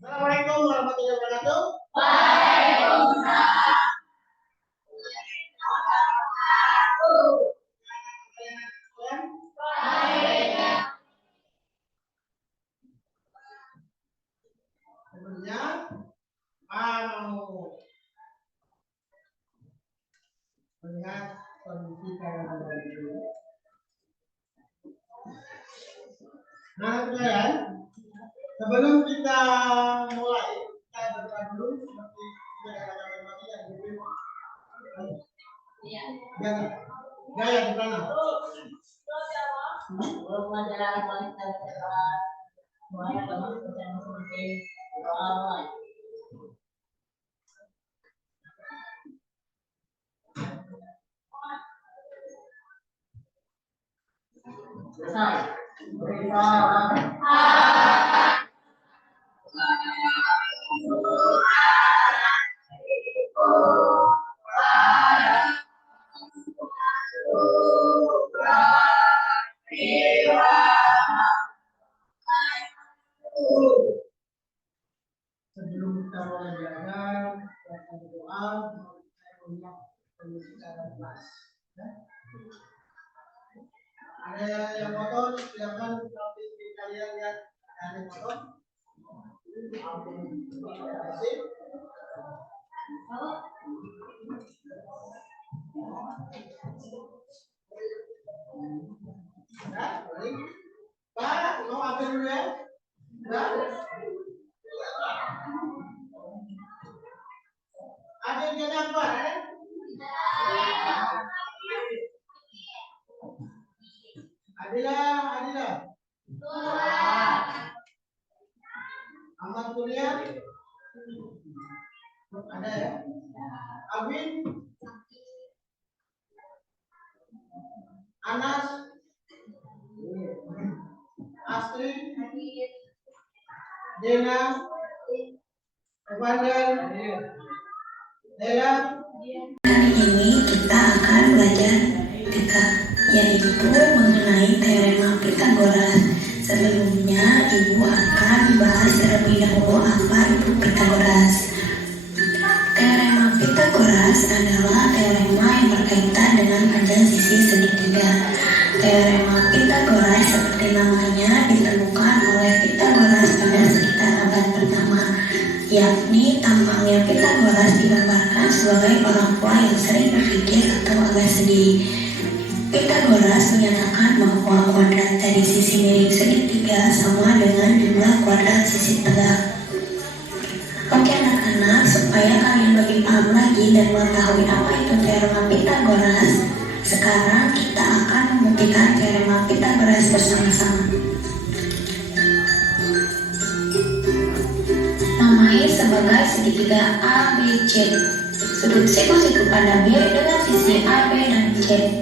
Assalamualaikum warahmatullahi wabarakatuh. Waalaikumsalam. Sebelumnya, mau melihat kondisi keadaan dulu. Nah, kalian, sebelum kita mulai, kita berdoa dulu seperti teman-teman yang dulu. Jangan, gaya di mana? Sebelum kita mulai belajar, kita berdoa, saya punya kondisi keadaan kelas. Ada yang foto, silakan di kalian lihat ada yang foto. Terima kasih. Ya, balik. Pak, mau ambil dulu ya? Ya. Ada yang jadi apa? Adilah. Amat kuliah? Ada ya? Abin? Anas? Astrid? Dena? Evander? Lela? Kali ini kita akan belajar yaitu mengenai teorema Pythagoras. Sebelumnya, Ibu akan membahas terlebih dahulu apa itu Pythagoras. Teorema Pythagoras adalah teorema yang berkaitan dengan panjang sisi segitiga. Teorema Pythagoras seperti namanya ditemukan oleh Pythagoras pada sekitar abad pertama, yakni tampangnya Pythagoras digambarkan sebagai orang tua yang sering berpikir atau agak sedih. Pythagoras menyatakan bahwa kuadrat dari sisi miring segitiga sama dengan jumlah kuadrat sisi tegak. Oke anak-anak, supaya kalian lebih paham lagi dan mengetahui apa itu teorema Pythagoras, sekarang kita akan membuktikan teorema Pythagoras bersama-sama. Namai sebagai segitiga ABC. Sudut siku-siku pada B dengan sisi AB dan C.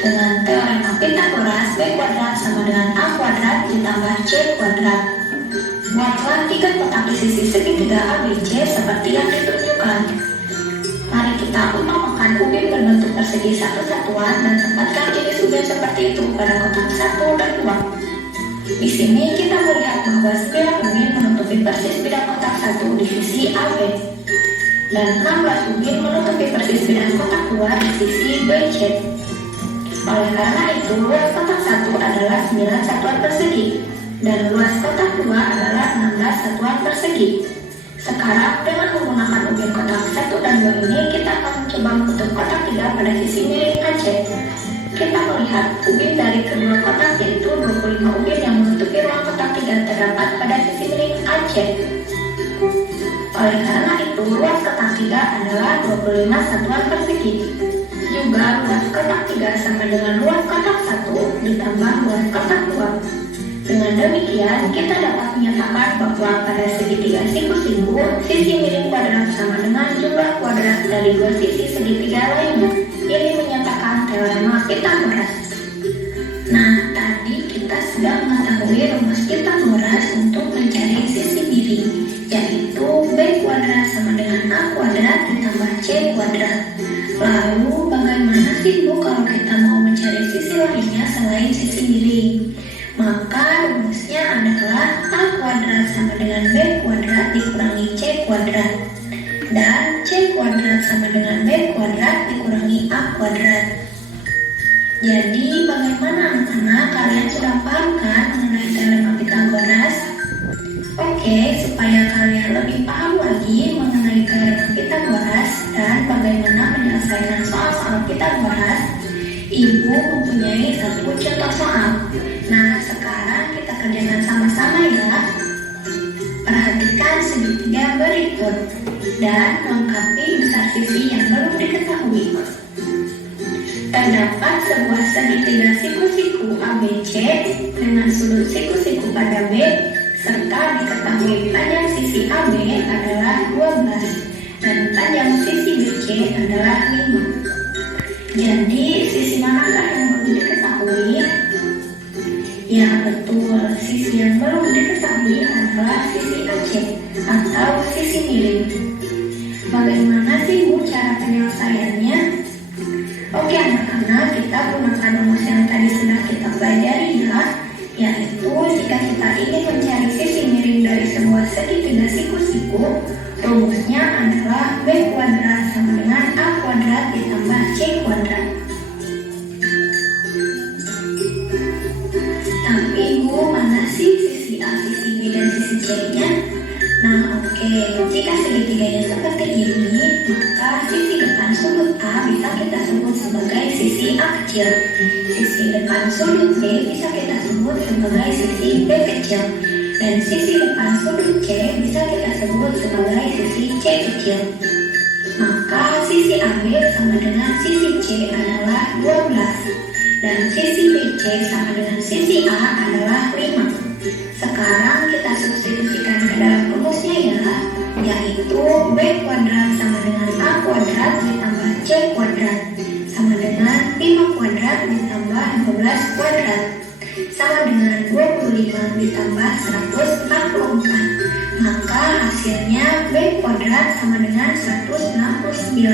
Dengan teorema Pythagoras, B kuadrat sama dengan A kuadrat ditambah C kuadrat. Buatlah tiga kotak di sisi segitiga ABC seperti yang ditunjukkan. Mari kita utamakan ubin berbentuk persegi satu-satuan dan tempatkan jenis ubin seperti itu pada kotak 1 dan 2. Di sini kita melihat bahwa 9 ubin menutupi persis bidang kotak 1 di sisi AB dan 16 ubin menutupi persis bidang kotak 2 di sisi BC. Oleh karena itu, luas kotak 1 adalah 9 satuan persegi dan luas kotak 2 adalah 16 satuan persegi. Sekarang dengan menggunakan ubin kotak 1 dan 2 ini, kita akan mencoba membentuk kotak 3 pada sisi miring AC. Kita melihat ubin dari kedua kotak yaitu 25 ubin yang menutupi ruang kotak 3 terdapat pada sisi miring AC. Oleh karena itu, luas kotak 3 adalah 25 satuan persegi. Juga luas kotak 3 sama dengan luas kotak 1 ditambah luas kotak 2. Dengan demikian, kita dapat menyatakan bahwa pada segitiga siku-siku, sisi miring kuadrat sama dengan jumlah kuadrat dari dua sisi segitiga lainnya. Ini menyatakan teorema Pythagoras. Nah, tadi kita sudah mengetahui rumus Pythagoras untuk mencari sisi miring, yaitu B kuadrat sama dengan A kuadrat ditambah C kuadrat. Lalu, bagaimana sih Bu kalau kita mau mencari sisi lainnya selain sisi miring? Maka rumusnya adalah A kuadrat sama dengan B kuadrat kuadrat sama dengan B kuadrat dikurangi A kuadrat. Jadi bagaimana anak-anak, kalian sudah paham kan mengenai teorema Pythagoras? Oke, supaya kalian lebih paham lagi mengenai teorema Pythagoras dan bagaimana menyelesaikan soal-soal Pythagoras, Ibu mempunyai satu contoh soal. Nah, sekarang kita kerjakan sama-sama ya. Perhatikan segitiga berikut dan lengkapi besar sisi yang belum diketahui. Terdapat sebuah segitiga siku-siku ABC dengan sudut siku-siku pada B serta diketahui panjang sisi AB adalah 12 dan panjang sisi BC adalah 5. Jadi sisi manakah yang belum diketahui? Ya betul, sisi yang belum diketahui adalah sisi AC atau sisi miring. Bagaimana sih Bu cara penyelesaiannya? Oke anak-anak, kita gunakan rumus yang tadi sudah kita pelajari ya, yaitu jika kita ingin mencari sisi miring dari sebuah segitiga siku-siku, rumusnya adalah B kuadrat sama dengan A kuadrat ditambah C kuadrat. Tapi Bu, mana sih sisi A, sisi B, dan sisi C-nya? Nah oke, jika segitiganya seperti ini, maka sisi depan sudut A bisa kita sebut sebagai sisi A kecil. Sisi depan sudut B bisa kita sebut sebagai sisi B kecil. Dan sisi depan sudut C bisa kita sebut sebagai sisi C kecil. Maka sisi AB sama dengan sisi C adalah 12. Dan sisi BC sama dengan sisi A adalah 5. Sekarang kita substitusikan ke dalam rumusnya ya, yaitu B kuadrat sama dengan A kuadrat ditambah C kuadrat sama dengan 5 kuadrat ditambah 12 kuadrat sama dengan 25 ditambah 164. Maka hasilnya B kuadrat sama dengan 169.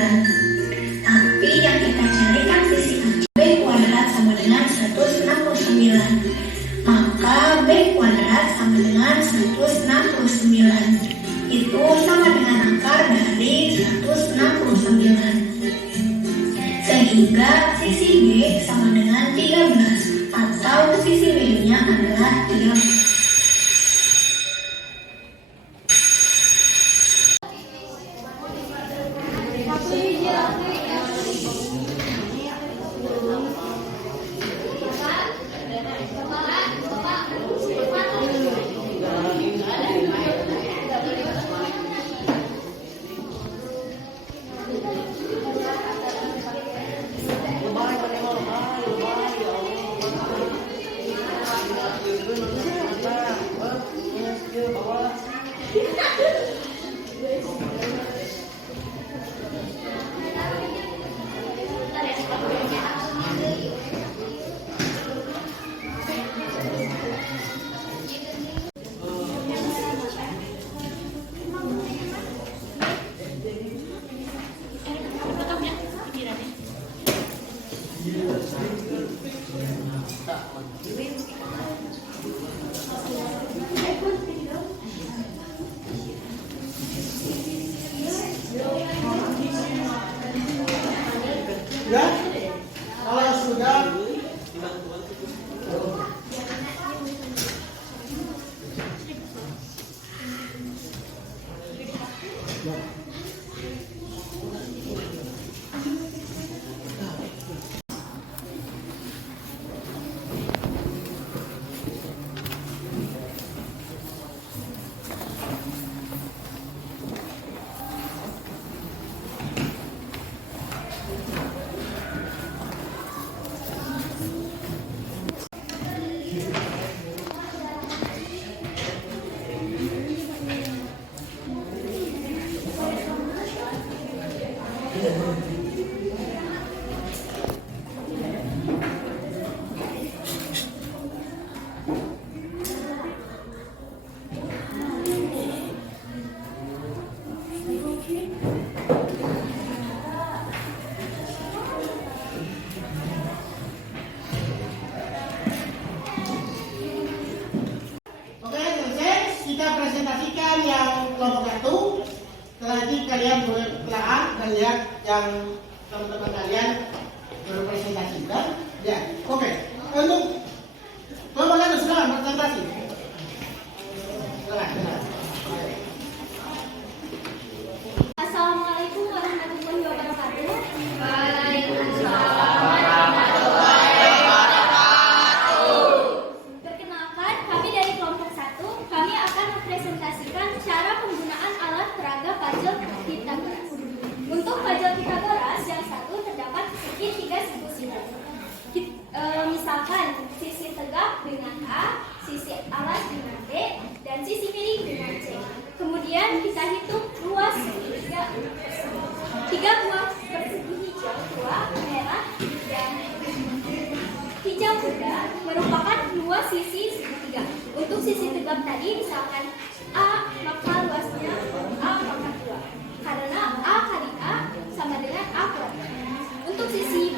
Tapi yang kita carikan sisi AC, B kuadrat sama dengan 169. Maka B kuadrat sama dengan 169. Itu sama dengan akar dari 169. Sehingga sisi B sama dengan 13 atau sisi B-nya adalah 13. Ya, kalau sudah kita presentasikan yang kelompok 1. Nanti kalian kalian boleh telah dan lihat yang teman-teman kalian berpresentasikan. Ya, oke. Untuk Bapak kalian silakan presentasi. Silakan. Assalamualaikum warahmatullahi wabarakatuh. Perkenalkan, kami dari kelompok 1. Kami akan mempresentasikan cara penggunaan alat peraga puzzle Pythagoras. Untuk puzzle Pythagoras yang satu terdapat segi 3 siku-siku. Misalkan sisi tegak dengan A, sisi alas dengan B, dan sisi miring dengan C. Kemudian kita hitung luas tiga buah persegi hijau, tua, merah, dan hijau muda merupakan luas sisi segitiga. Untuk sisi tegak tadi misalkan A, maka luasnya A pangkat 2. Karena A kali A sama dengan A kuadrat. Untuk sisi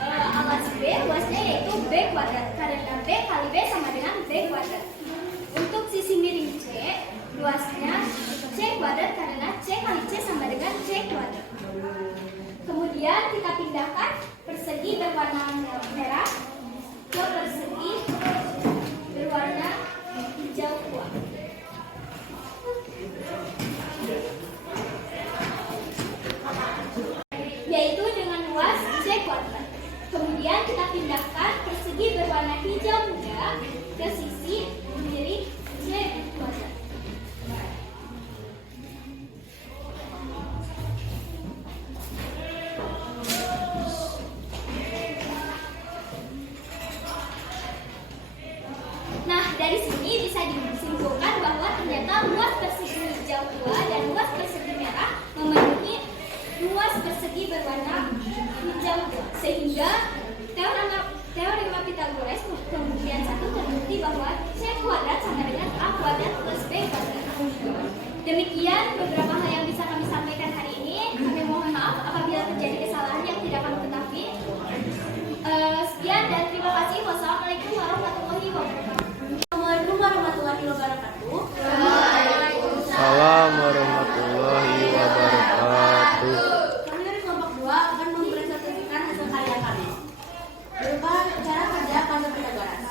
alas B, luasnya yaitu B kuadrat. Karena B kali B sama dengan B kuadrat. Untuk sisi miring C, luasnya C kuadrat karena C kali C sama dengan C kuadrat. Kemudian kita pindahkan persegi berwarna merah ke persegi berwarna hijau tua. Yaitu dengan luas C kuadrat. Kemudian kita pindahkan persegi berwarna hijau muda ke sisi miring C kuadrat. Nah, dari sini bisa disimpulkan bahwa ternyata luas persegi hijau tua dan luas persegi merah memenuhi luas persegi berwarna hijau tua. Sehingga teorema Pythagoras kemudian 1 terbukti bahwa C kuadrat sama dengan A kuadrat plus B kuadrat. Demikian beberapa hal yang bisa kami sampaikan hari ini. Kami mohon maaf apabila terjadi kesalahan yang tidak kami ketahui. Sekian dan terima kasih. Wassalamualaikum warahmatullahi wabarakatuh. Assalamualaikum warahmatullahi wabarakatuh. Waalaikumsalam warahmatullahi wabarakatuh. Kami dari kelompok 2 akan mempresentasikan hasil karya kami berupa cara kerja puzzle Pythagoras.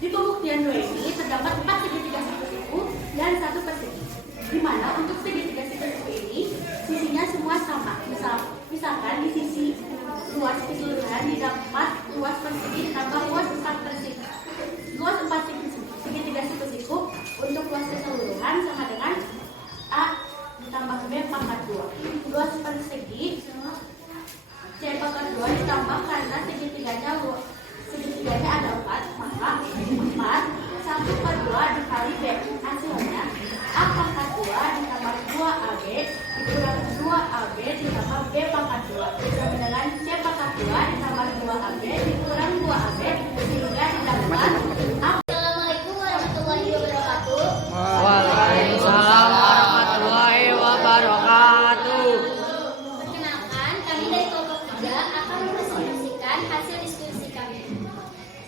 Di pembuktian 2 ini terdapat 4 segitiga siku-siku dan 1 persegi, di mana untuk segitiga siku-siku ini sisinya semua sama. Misalkan di sisi luas keseluruhan didapat luas persegi ditambah luas 4 persegi. Luas 4 segitiga siku-siku untuk luas keseluruhan sama dengan A ditambah B pangkat 2. Luas persegi C pangkat 2 ditambah karena segitiganya ada 4, maka 4 1/2 dikali B. Hasilnya A pangkat 2 ditambah 2AB dikurangi 2AB ditambah B pangkat 2 sama dengan C pangkat 2 ditambah 2AB dikurangi 2AB sehingga didapat A. Assalamualaikum warahmatullahi wabarakatuh. Waalaikumsalam warahmatullahi wabarakatuh. Perkenalkan, kami dari kelompok 3 akan mempresentasikan hasil diskusi kami.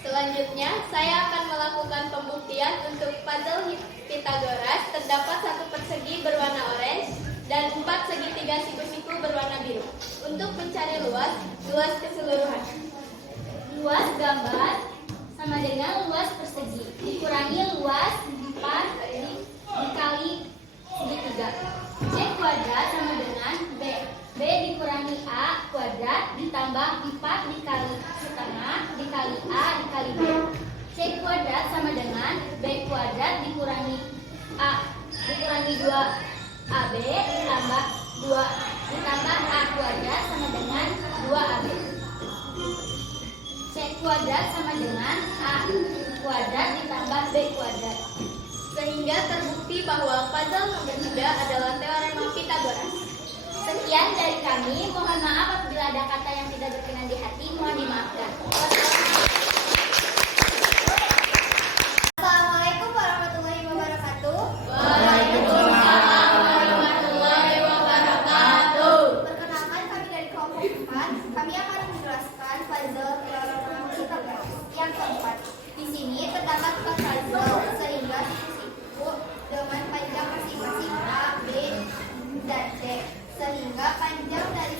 Selanjutnya, saya akan melakukan pembuktian untuk puzzle Pythagoras. Terdapat 1 persegi berwarna orange dan 4 segitiga siku-siku berwarna biru. Untuk mencari luas keseluruhan. Luas gambar sama dengan luas persegi dikurangi luas 4 dikali segitiga. C kuadrat sama dengan B. B dikurangi A kuadrat ditambah 4 dikali setengah dikali A dikali B. C kuadrat sama dengan B kuadrat dikurangi A dikurangi 2AB ditambah 2 ditambah A kuadrat sama dengan 2AB. C kuadrat sama dengan A kuadrat ditambah B kuadrat. Sehingga terbukti bahwa puzzle nomor 3 adalah teorema Pythagoras. Sekian dari kami. Mohon maaf apabila ada kata yang tidak berkenan di hati. Mohon dimaafkan. Assalamualaikum warahmatullahi wabarakatuh. Waalaikumsalam warahmatullahi wabarakatuh. Perkenalkan, kami dari kelompok 4. Kami akan menjelaskan puzzle teorema Pythagoras yang keempat. Di sini terdapat 4 puzzle sehingga sisi-siku dengan panjang masing-masing A, B, dan C sehingga panjang dari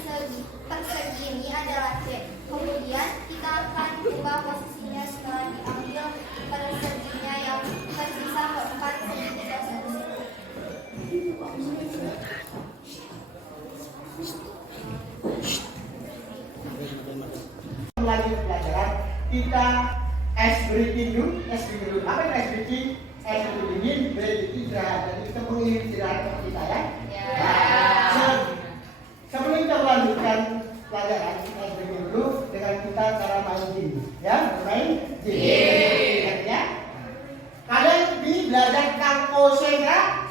persegi ini adalah C. Kemudian kita akan ubah posisinya setelah diambil perseginya yang tersisa keempat segitiga satu siku. Melalui pelajaran kita ice breaking dulu. Apa itu ice breaking? Ice breaking, break itu istirahat. Jadi kita mengirim istirahat kita ya. Sebelum kita melanjutkan pelajaran, kita ice breaking dulu dengan kita cara main game. Ya, bermain game. Ya. Kalian belajar kangko senga?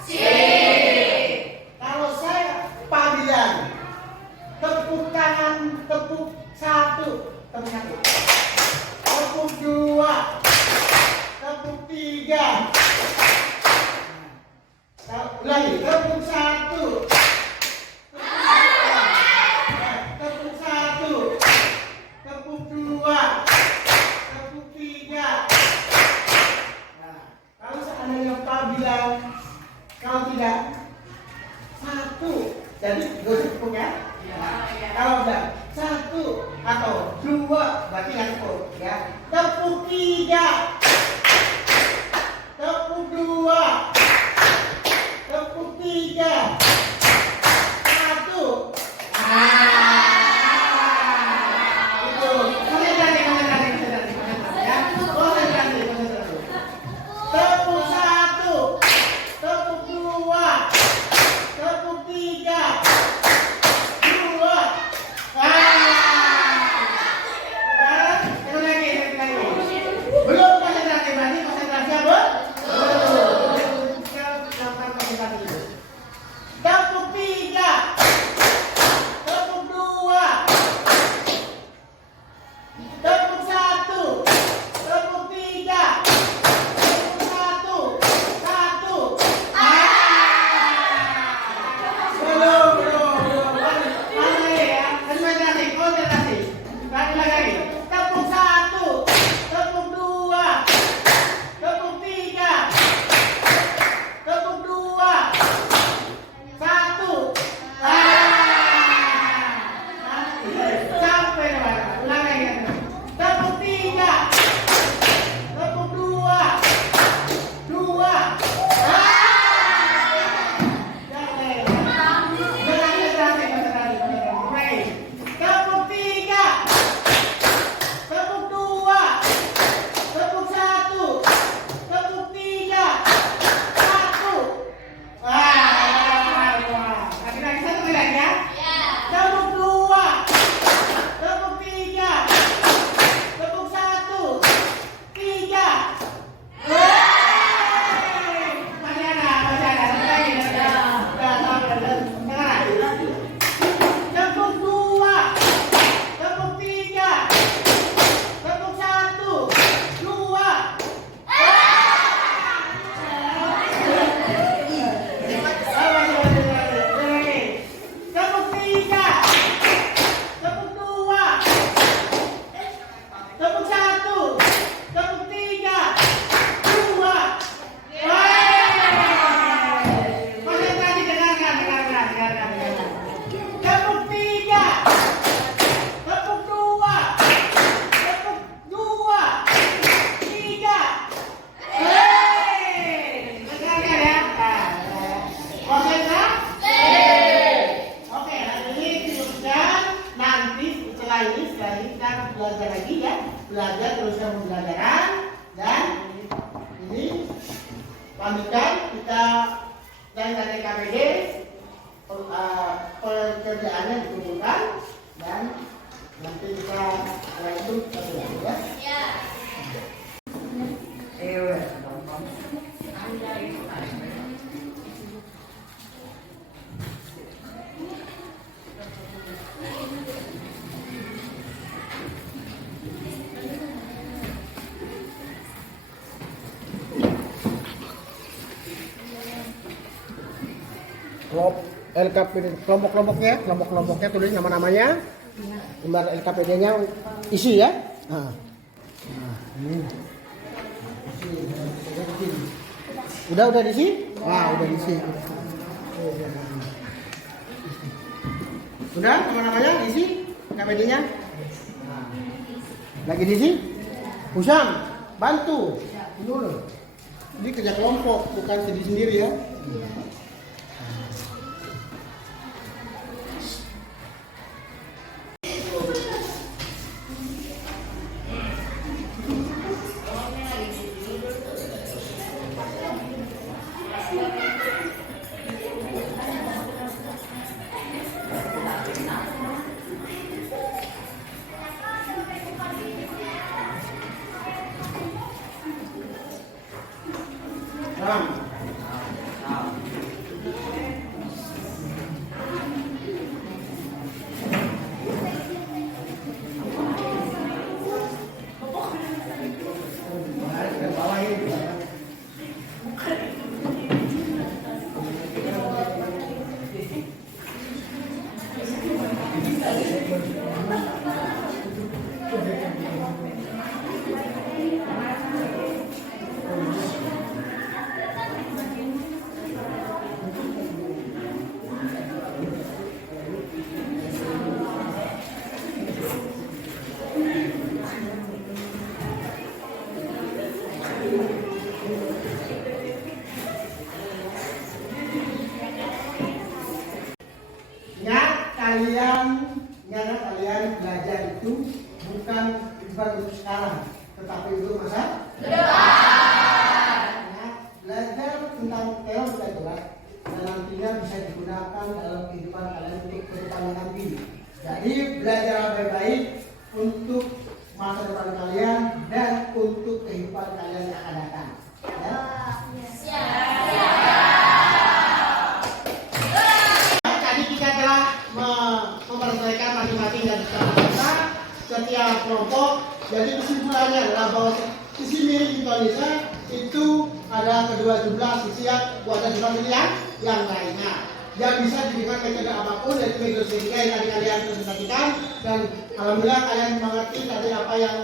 Kalau saya panggilan, tepuk tangan, tepuk satu, tepuk dua, tepuk tiga, ulangi, tepuk satu, tepuk satu, tepuk dua, tepuk tiga. Nah, kalau seandainya Pak bilang kalau tidak satu, jadi gak usah tepuk ya. Kalau udah satu atau dua berarti yang tepuk ya. Tepuk tiga, tepuk dua, tepuk tiga, satu. Itu konsentrasi ya. Konsentrasi. Tepuk satu, tepuk dua, tepuk tiga. Belum konsentrasi, berarti konsentrasi apa? Tepuk tiga, tepuk dua, tepuk satu, tepuk tiga, tepuk satu, satu. Belum. Lagi ya, konsentrasi. Lagi. Tepuk satu, tepuk dua, tepuk tiga, tepuk dua, satu. Sampai mana? Ulang lagi. Tepuk tiga, tepuk dua, dua. Tepuk tiga, tepuk dua, tepuk satu, tepuk tiga, satu. Lagi satu lagi ya. Tepuk dua, tepuk tiga, tepuk satu, tiga. Masih ada. Lagi. Tepuk dua, tepuk tiga, tepuk satu, dua. Tepuk tiga, tepuk dua, tepuk satu, tepuk tiga, dua. Konsentrasi, dengarkan. Tepuk tiga, tepuk dua, tepuk dua, tiga. Dengarkan ya. Konsentrasi. Oke, hari ini dituliskan. Nanti setelah ini kita belajar lagi ya. Belajar teruskan pembelajaran. Dan ini lanjutkan kita dari KPD. Pekerjaannya dikumpulkan dan nanti kita setelah itu kita ya. LKPD kelompok-kelompoknya tulis nama-namanya, nomor LKPD-nya isi ya. Ini. Udah diisi? Wah, udah diisi. Sudah nama-namanya diisi KBD-nya. Lagi diisi? Usam, bantu. Dulu. Ini kerja kelompok, bukan sendiri-sendiri ya. Ram. Kalian belajar itu bukan untuk sekarang, tetapi untuk masa depan. Belajar tentang teori itulah dan nantinya bisa digunakan dalam kehidupan kalian untuk kedepannya nanti. Jadi belajar baik-baik untuk masa depan kalian dan untuk kehidupan kalian yang akan datang. Ya? Memperselesaikan masing-masing dan setiap kelompok. Jadi kesimpulannya adalah bahwa sisi miring Indonesia itu ada kedua jumlah sisi yang ada jumlah yang lainnya. Yang bisa diberikan metode apapun dari metode sehingga yang tadi kalian presentasikan, dan alhamdulillah kalian mengerti tadi apa yang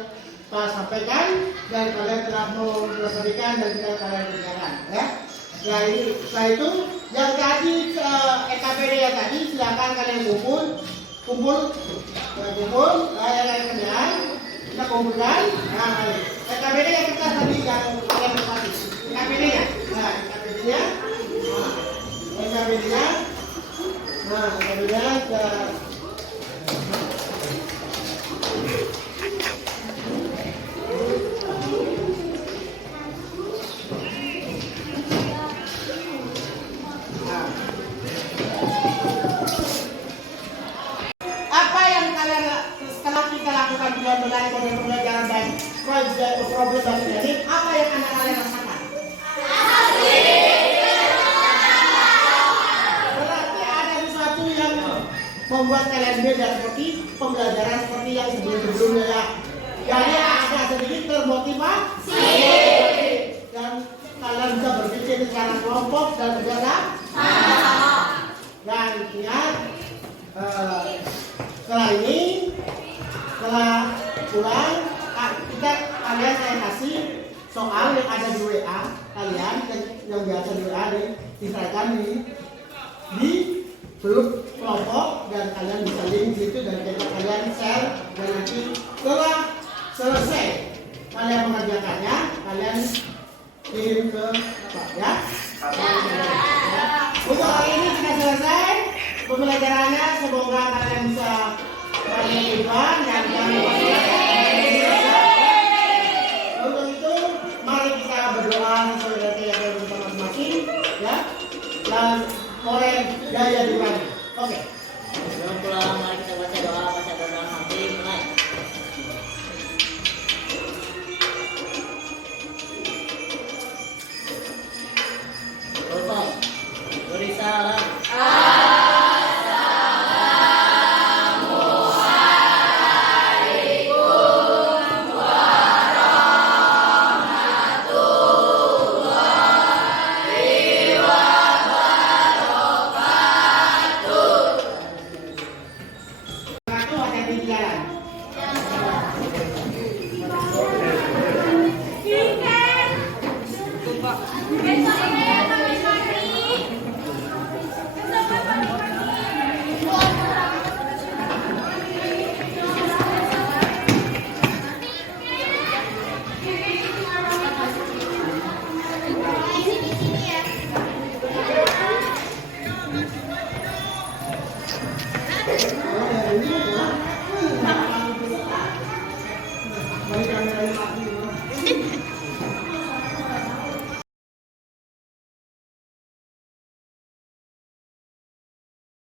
Pak sampaikan dan kalian telah melestarikan dan tidak kalian kerjakan. Ya. Nah ini setelah itu yang tadi EKPD yang tadi silakan kalian kumpul, kalian kerjaan, kita kumpulkan. Nah, EKPD yang kita tadi yang kalian berpati, EKPD-nya, nah EKPD-nya, pembelajaran dan problem dari apa yang anak kalian rasakan? Berarti ada sesuatu yang membuat kalian beda seperti pembelajaran seperti yang sebelum-sebelumnya ya. Jadi ada sedikit termotivasi dan kalian bisa berpikir secara kelompok dan bekerja dan ingat setelah ini setelah pulang kalian saya kasih soal yang ada di WA kalian yang biasa di WA diserahkan di grup kelompok dan kalian bisa link situ dan kalian share dan nanti setelah selesai kalian mengerjakannya kalian kirim ke apa ya? Untuk hari ini sudah selesai pembelajarannya, semoga kalian bisa kehidupan dan untuk itu mari kita berdoa sesuai dengan keyakinan kita masing-masing ya, dan mulai daya dimana. Oke. Sebelum pulang mari kita baca doa nanti mulai. Kosong. Beri salam. Hati-hati di jalan.